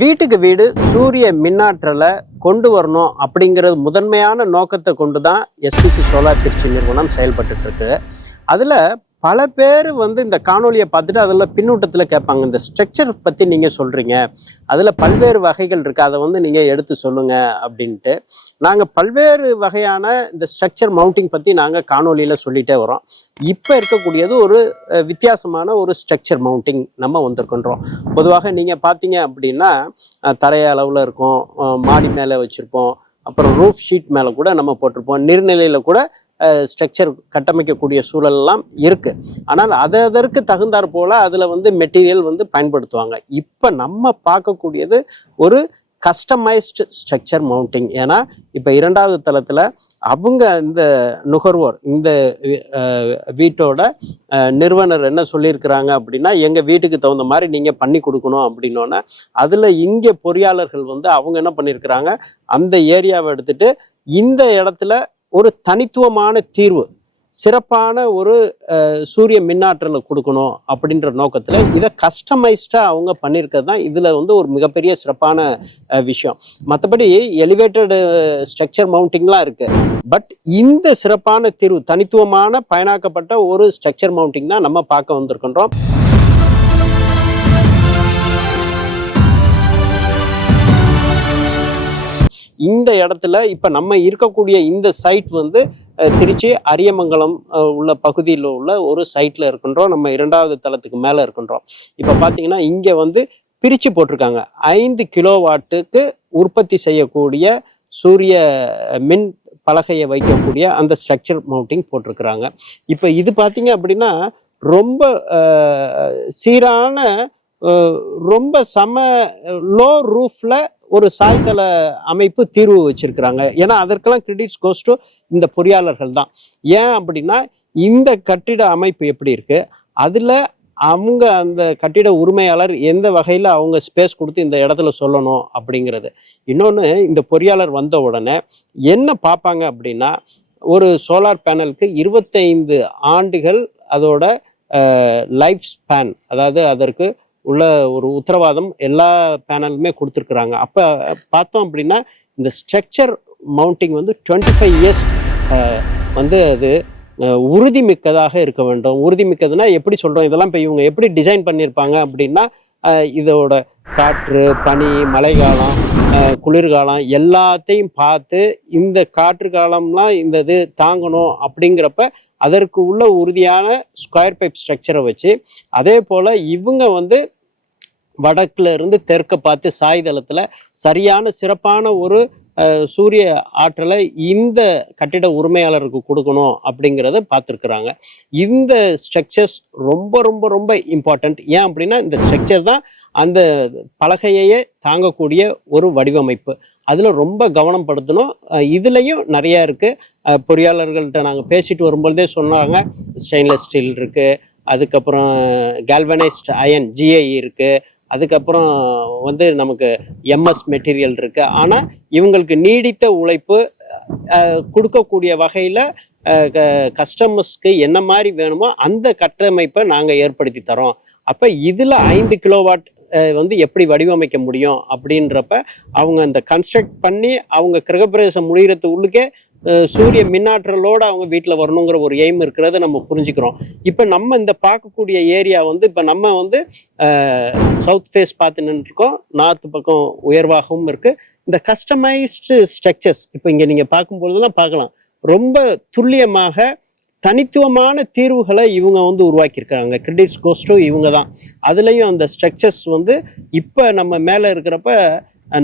வீட்டுக்கு வீடு சூரிய மின்னாற்றலை கொண்டு வரணும் அப்படிங்கிறது முதன்மையான நோக்கத்தை கொண்டு தான் எஸ்பிசி சோலார் திருச்சி நிறுவனம் செயல்பட்டு இருக்கு. அதில் பல பேர் இந்த காணொலியை பார்த்துட்டு அதில் பின்னூட்டத்தில் கேட்பாங்க, இந்த ஸ்ட்ரக்சர் பற்றி நீங்கள் சொல்கிறீங்க, அதில் பல்வேறு வகைகள் இருக்குது, அதை நீங்கள் எடுத்து சொல்லுங்கள் அப்படின்ட்டு. நாங்கள் பல்வேறு வகையான இந்த ஸ்ட்ரக்சர் மவுண்டிங் பற்றி நாங்கள் காணொலியில் சொல்லிகிட்டே வரோம். இப்போ இருக்கக்கூடியது ஒரு வித்தியாசமான ஒரு ஸ்ட்ரக்சர் மவுண்டிங் நம்ம வந்திருக்கின்றோம். பொதுவாக நீங்கள் பார்த்தீங்க அப்படின்னா தரைய அளவில் இருக்கும், மாடி மேலே வச்சுருப்போம், அப்புறம் ரூஃப் ஷீட் மேலே கூட நம்ம போட்டிருப்போம், நீர்நிலையில் கூட ஸ்ட்ரக்சர் கட்டமைக்கக்கூடிய சூழல்லாம் இருக்கு. ஆனால் அதற்கு தகுந்தாற் போல அதுல மெட்டீரியல் பயன்படுத்துவாங்க. இப்ப நம்ம பார்க்கக்கூடியது ஒரு கஸ்டமைஸ்டு ஸ்ட்ரக்சர் மவுண்டிங். ஏன்னா இப்ப இரண்டாவது தளத்துல அவங்க இந்த நுகர்வோர், இந்த வீட்டோட நிறுவனர் என்ன சொல்லியிருக்கிறாங்க அப்படின்னா, எங்க வீட்டுக்கு தகுந்த மாதிரி நீங்க பண்ணி கொடுக்கணும் அப்படின்னோன்னா, அதுல இங்க பொறியாளர்கள் அவங்க என்ன பண்ணியிருக்கிறாங்க, அந்த ஏரியாவை எடுத்துட்டு இந்த இடத்துல ஒரு தனித்துவமான தீர்வு, சிறப்பான ஒரு சூரிய மின்னாற்றலை கொடுக்கணும் அப்படின்ற நோக்கத்துல இதை கஸ்டமைஸ்டா அவங்க பண்ணியிருக்கிறது தான் இதுல ஒரு மிகப்பெரிய சிறப்பான விஷயம். மற்றபடி எலிவேட்டட் ஸ்ட்ரக்சர் மவுண்டிங்லாம் இருக்கு, பட் இந்த சிறப்பான தீர்வு, தனித்துவமான பயனாக்கப்பட்ட ஒரு ஸ்ட்ரக்சர் மவுண்டிங் தான் நம்ம பார்க்க வந்திருக்கின்றோம். இந்த இடத்துல இப்ப நம்ம இருக்கக்கூடிய இந்த சைட் திருச்சி அரியமங்கலம் உள்ள பகுதியில் உள்ள ஒரு சைட்ல இருக்கின்றோம். நம்ம இரண்டாவது தளத்துக்கு மேல இருக்கின்றோம். இப்ப பாத்தீங்கன்னா இங்க பிரிச்சு போட்டிருக்காங்க, 5 கிலோவாட்டுக்கு உற்பத்தி செய்யக்கூடிய சூரிய மின் பலகையை வைக்கக்கூடிய அந்த ஸ்ட்ரக்சர் மவுண்டிங் போட்டிருக்கிறாங்க. இப்ப இது பாத்தீங்க அப்படின்னா ரொம்ப சீரான, ரொம்ப லோ ரூஃப்ல ஒரு சாய்தள அமைப்பு தீர்வு வச்சிருக்கிறாங்க. ஏன்னா அதற்கெல்லாம் கிரெடிட்ஸ் கோஸ் டு இந்த பொறியாளர்கள் தான். ஏன் அப்படின்னா இந்த கட்டிட அமைப்பு எப்படி இருக்கு, அதுல அவங்க அந்த கட்டிட உரிமையாளர் எந்த வகையில அவங்க ஸ்பேஸ் கொடுத்து இந்த இடத்துல சொல்லணும் அப்படிங்கிறது. இன்னொன்று, இந்த பொறியாளர் வந்த உடனே என்ன பார்ப்பாங்க அப்படின்னா, ஒரு சோலார் பேனலுக்கு 25 ஆண்டுகள் அதோட லைஃப் ஸ்பேன், அதாவது அதற்கு உள்ள ஒரு உத்தரவாதம் எல்லா பேனலுமே கொடுத்துருக்குறாங்க. அப்போ பார்த்தோம் அப்படின்னா இந்த ஸ்ட்ரக்சர் மவுண்டிங் 25 இயர்ஸ் அது உறுதிமிக்கதாக இருக்க வேண்டும். உறுதிமிக்கதுன்னா எப்படி சொல்கிறோம், இதெல்லாம் இப்போ இவங்க எப்படி டிசைன் பண்ணியிருப்பாங்க அப்படின்னா, இதோட காற்று, பனி, மழைக்காலம், குளிர்காலம் எல்லாத்தையும் பார்த்து இந்த காற்று காலம்லாம் இந்த இது தாங்கணும் அப்படிங்கிறப்ப அதற்கு உள்ள உறுதியான ஸ்கொயர் பைப் ஸ்ட்ரக்சரை வச்சு, அதே போல் இவங்க வடக்குல இருந்து தெற்க பார்த்து சாய்தளத்துல சரியான சிறப்பான ஒரு சூரிய ஆற்றலை இந்த கட்டிட உரிமையாளருக்கு கொடுக்கணும் அப்படிங்கிறத பார்த்துருக்குறாங்க. இந்த ஸ்ட்ரக்சர்ஸ் ரொம்ப ரொம்ப ரொம்ப இம்பார்ட்டன்ட். ஏன் அப்படின்னா இந்த ஸ்ட்ரக்சர் தான் அந்த பலகையையே தாங்கக்கூடிய ஒரு வடிவமைப்பு. அதில் ரொம்ப கவனம் படுத்தணும். இதுலேயும் நிறையா இருக்குது. பொறியாளர்கள்ட்ட நாங்கள் பேசிட்டு வரும்பொழுதே சொன்னாங்க, ஸ்டெயின்லெஸ் ஸ்டீல் இருக்குது, அதுக்கப்புறம் கேல்வனைஸ்ட் அயன் GI இருக்குது, அதுக்கப்புறம் நமக்கு MS மெட்டீரியல் இருக்கு. ஆனால் இவங்களுக்கு நீடித்த உழைப்பு கொடுக்கக்கூடிய வகையில் கஸ்டமர்ஸ்க்கு என்ன மாதிரி வேணுமோ அந்த கட்டமைப்பை நாங்கள் ஏற்படுத்தி தரோம். அப்போ இதில் 5 கிலோவாட் எப்படி வடிவமைக்க முடியும் அப்படின்றப்ப அவங்க அந்த கன்ஸ்ட்ரக்ட் பண்ணி அவங்க கிரகப்பிரவேசம் முடிகிறதுக்கு உள்ளுக்கே சூரிய மின்னாற்றலோடு அவங்க வீட்டில் வரணுங்கிற ஒரு எய்ம் இருக்கிறத நம்ம புரிஞ்சுக்கிறோம். இப்போ நம்ம இந்த பார்க்கக்கூடிய ஏரியா இப்போ நம்ம சவுத் ஃபேஸ் பார்த்து நின்றுருக்கோம், நார்த் பக்கம் உயர்வாகவும் இருக்குது. இந்த கஸ்டமைஸ்டு ஸ்ட்ரக்சர்ஸ் இப்போ இங்கே நீங்கள் பார்க்கும்பொழுதுலாம் பார்க்கலாம், ரொம்ப துல்லியமாக தனித்துவமான தீர்வுகளை இவங்க உருவாக்கியிருக்காங்க. கிரெடிட்ஸ் கோஸ் டு இவங்க தான். அதுலேயும் அந்த ஸ்ட்ரக்சர்ஸ் இப்போ நம்ம மேலே இருக்கிறப்ப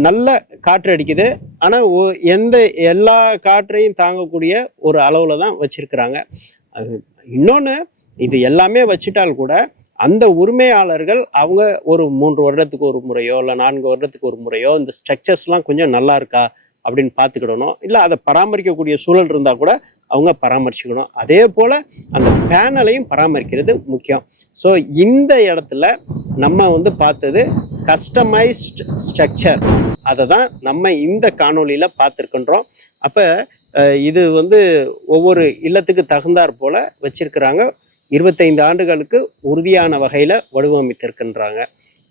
நல்ல காற்று அடிக்குது, ஆனால் எல்லா காற்றையும் தாங்கக்கூடிய ஒரு அளவில் தான் வச்சிருக்கிறாங்க. இன்னொன்று, இது எல்லாமே வச்சிட்டால் கூட அந்த உரிமையாளர்கள் அவங்க ஒரு 3 வருடத்துக்கு ஒரு முறையோ இல்லை 4 வருடத்துக்கு ஒரு முறையோ இந்த ஸ்ட்ரக்சர்ஸ்லாம் கொஞ்சம் நல்லா இருக்கா அப்படின்னு பார்த்துக்கிடணும். இல்லை அதை பராமரிக்கக்கூடிய சூழல் இருந்தால் கூட அவங்க பராமரிச்சுக்கணும். அதே போல் அந்த பேனலையும் பராமரிக்கிறது முக்கியம். ஸோ இந்த இடத்துல நம்ம பார்த்தது கஸ்டமைஸ்ட் ஸ்ட்ரக்சர், அதை தான் நம்ம இந்த காணொலியில் பார்த்துருக்கின்றோம். அப்போ இது ஒவ்வொரு இல்லத்துக்கு தகுந்தாற் போல் வச்சிருக்கிறாங்க. 25 ஆண்டுகளுக்கு உறுதியான வகையில் வடிவமைத்திருக்கின்றாங்க.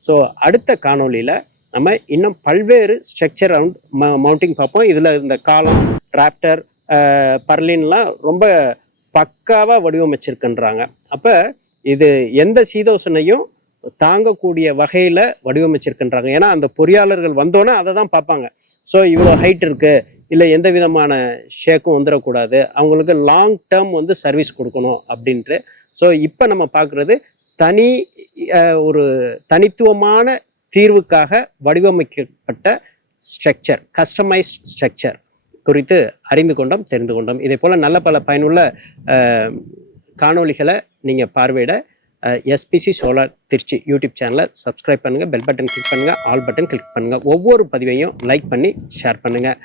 ஸோ அடுத்த காணொலியில் நம்ம இன்னும் பல்வேறு ஸ்ட்ரக்சர் ரவுண்ட் மவுண்டிங் பார்ப்போம். இதில் இந்த காலம், ராப்டர், பர்லின்லாம் ரொம்ப பக்காவாக வடிவமைச்சிருக்குன்றாங்க. அப்போ இது எந்த சீதோசனையும் தாங்கக்கூடிய வகையில் வடிவமைச்சிருக்குன்றாங்க. ஏன்னா அந்த பொறியாளர்கள் வந்தோன்னே அதை தான் பார்ப்பாங்க. ஸோ இவ்வளோ ஹைட் இருக்குது, இல்லை எந்த விதமான ஷேக்கும் வந்துடக்கூடாது, அவங்களுக்கு லாங் டேர்ம் வந்து சர்வீஸ் கொடுக்கணும் அப்படின்ட்டு. ஸோ இப்போ நம்ம பார்க்குறது ஒரு தனித்துவமான தீர்வுக்காக வடிவமைக்கப்பட்ட ஸ்ட்ரக்சர், கஸ்டமைஸ்ட் ஸ்ட்ரக்சர் குறித்து அறிந்து கொண்டோம், தெரிந்து கொண்டோம். இதே போல் நல்ல பல பயனுள்ள காணொளிகளை நீங்கள் பார்வையிட எஸ்பிசி சோலார் திருச்சி யூடியூப் சேனலை சப்ஸ்கிரைப் பண்ணுங்கள், பெல் பட்டன் கிளிக் பண்ணுங்கள், ஆல் பட்டன் கிளிக் பண்ணுங்கள். ஒவ்வொரு பதிவையும் லைக் பண்ணி ஷேர் பண்ணுங்கள்.